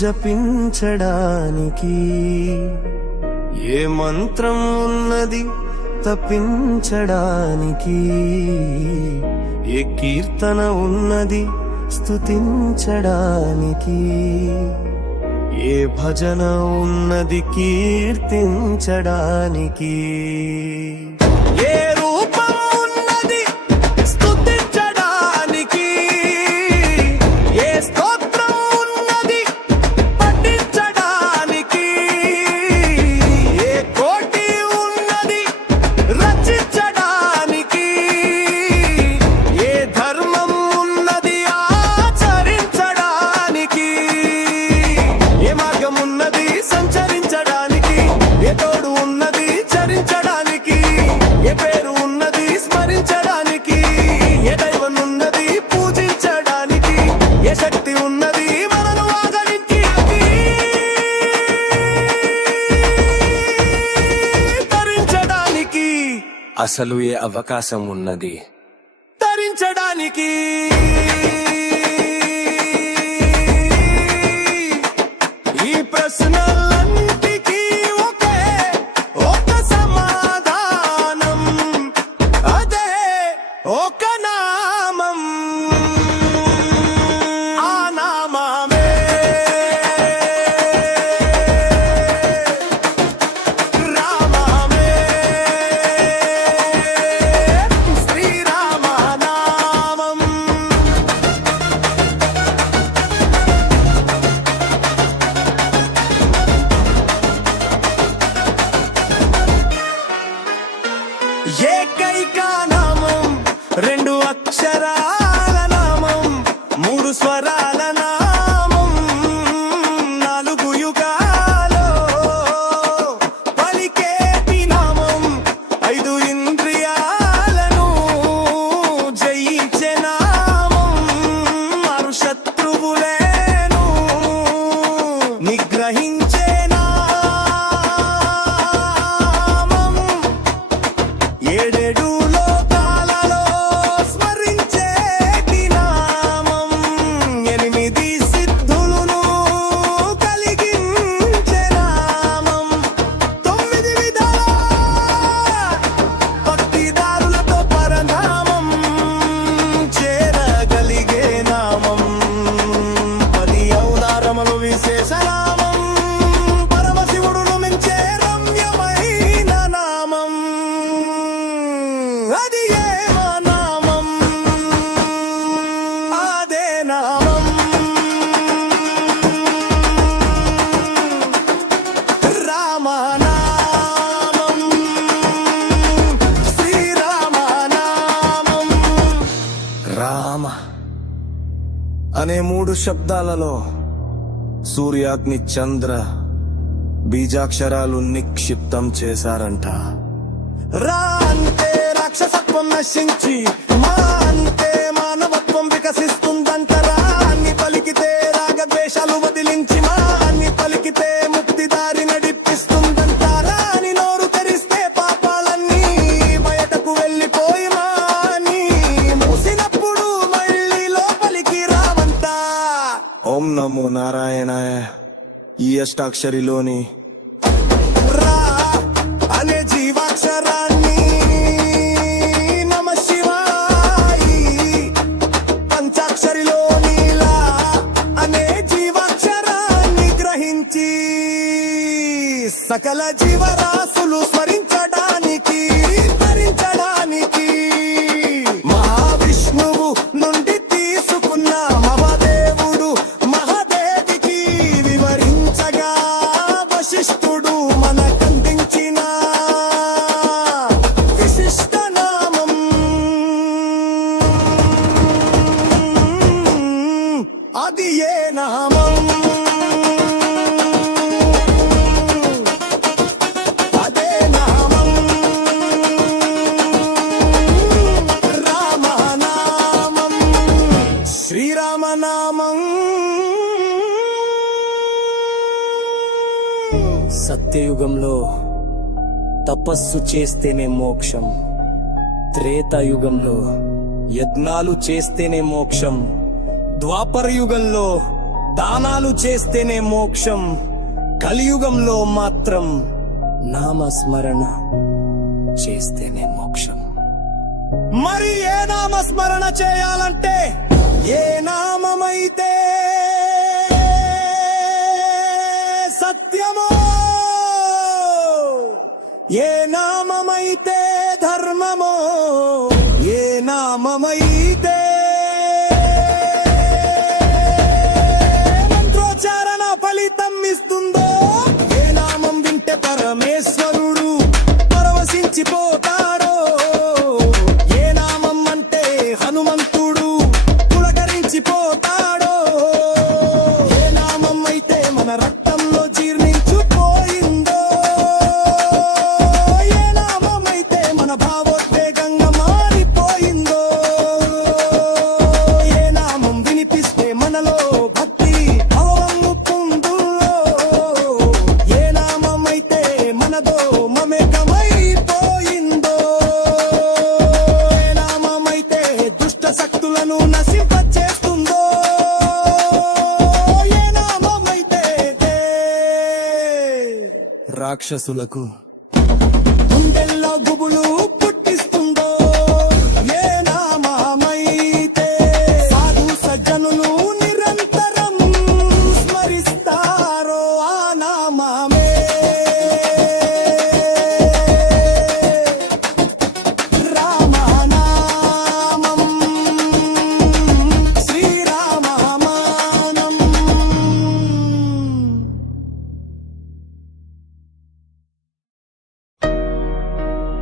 జపించడానికి, ఏ మంత్రం ఉన్నది తప్పించడానికి, ఏ కీర్తన ఉన్నది స్తుతించడానికి, ఏ భజన ఉన్నది కీర్తించడానికి, ఏ రూపం ఉన్నది స్తుతించడానికి, ఏ స్తోత్రం ఉన్నది పఠించడానికి, ఏ కోటి ఉన్నది రచించడానికి, ఏ ధర్మం ఉన్నది ఆచరించడానికి, ఏ మార్గం ఉన్నది సంచరించడానికి, ఏ తోడు ఉన్నది చరించడానికి, ఏ పేరు ఉన్నది స్మరించడానికి, ఏ దైవం ఉన్నది పూజించడానికి, ఏ శక్తి ఉన్నది మనను ఆదరించి తరించడానికి, అసలు ఏ అవకాశం ఉన్నది తరించడానికి. ఈ ప్రశ్నలన్నిటికీ ఒకే ఒక సమాధానం, అదే ఒక నామం. ఆ నామమే రామమే, శ్రీరామ నామం. ఏకైక నామం, రెండు అక్షరాల నామం, మూడు స్వరాల నామం, నాలుగు యుగాలో పలికేటి నామం, ఐదు ఇంద్రియాలను జయించే నామం, ఆరు శత్రువులేను నిగ్రహించే నామం, ఏడేడు లోకాలలో స్మరించేటి నామం, ఎనిమిది సిద్ధులను కలిగించే నామం, తొమ్మిది విధాల భక్తిదారులతో పరనామం చేరగలిగే నామం, 10 అవతారములు విశేష నామం, పరమశివుడును మించే రమ్యమైన నామం, అది ఏ నామం, అదే నామం. రామ నామం, శ్రీరామ నామం. రామ అనే 3 శబ్దాలలో సూర్యాగ్ని చంద్ర బీజాక్షరాలు నిక్షిప్తం చేశారంట. రా అంటే రాక్షసత్వం నశించి, మా అంటే మానవత్వం వికసిస్తుందంట. రా అని పలికితే రాగద్వేషాలు వదిలించి, మా అని పలికితే ముక్తి దారి నడిపిస్తుందంట. రా అని నోరు తెరిస్తే పాపాలన్నీ బయటకు వెళ్ళిపోయి, మా అని మూసినప్పుడు మళ్ళీ లోపలికి రావంట. ఓం నమో నారాయణాయ ఈ అష్టాక్షరిలోని రా అనే జీవాక్షరాన్ని, నమ శివాయి పంచాక్షరిలోని లా అనే జీవాక్షరాన్ని గ్రహించి, సకల జీవరాశులు స్మరించడానికి ధరించడానికి, మహావిష్ణువు నుండి తీసుకున్న మహాదేవుడు మహాదేవికి వివరించగా, వశిష్ఠుడు మనకందించిన విశిష్ట నామం, అది ఏ నామం, అదే నామం. రామ నామం, శ్రీరామ నామం. సత్యయుగంలో తపస్సు చేస్తేనే మోక్షం, త్రేతాయుగంలో యజ్ఞాలు చేస్తేనే మోక్షం, ద్వాపర యుగంలో దానాలు చేస్తేనే మోక్షం, కలియుగంలో మాత్రం నామస్మరణ చేస్తేనే మోక్షం. మరి ఏ నామస్మరణ చేయాలంటే, ఏ నామమైతే సత్యమో, ఏ నామమైతే ధర్మమో, ఏ నామమైతే మంత్రోచ్చారణ ఫలితం ఇస్తుందో, ఏ నామం వింటే పరమేశ్వరుడు పరవశించిపోతాడో, ఏ నామం అంటే హనుమంతుడు పులకరించిపోతాడో, ఏ నామం అయితే మన రక్తంలో జీర్ణించుపోయిందో, ఏ నామం అయితే మన భావోద్వేగంగా మారిపోయిందో, ఏ నామం వినిపిస్తే మనలో భక్తి భావము పొందులో, ఏ నామం అయితే మనదో మమేకమైపోయిందో, ఏ నామం అయితే దుష్ట శక్తులను నశింపచేస్తుందో, ఏ నామం అయితే రాక్షసులకు గుండెల్లో గుబులు పుట్టిందో.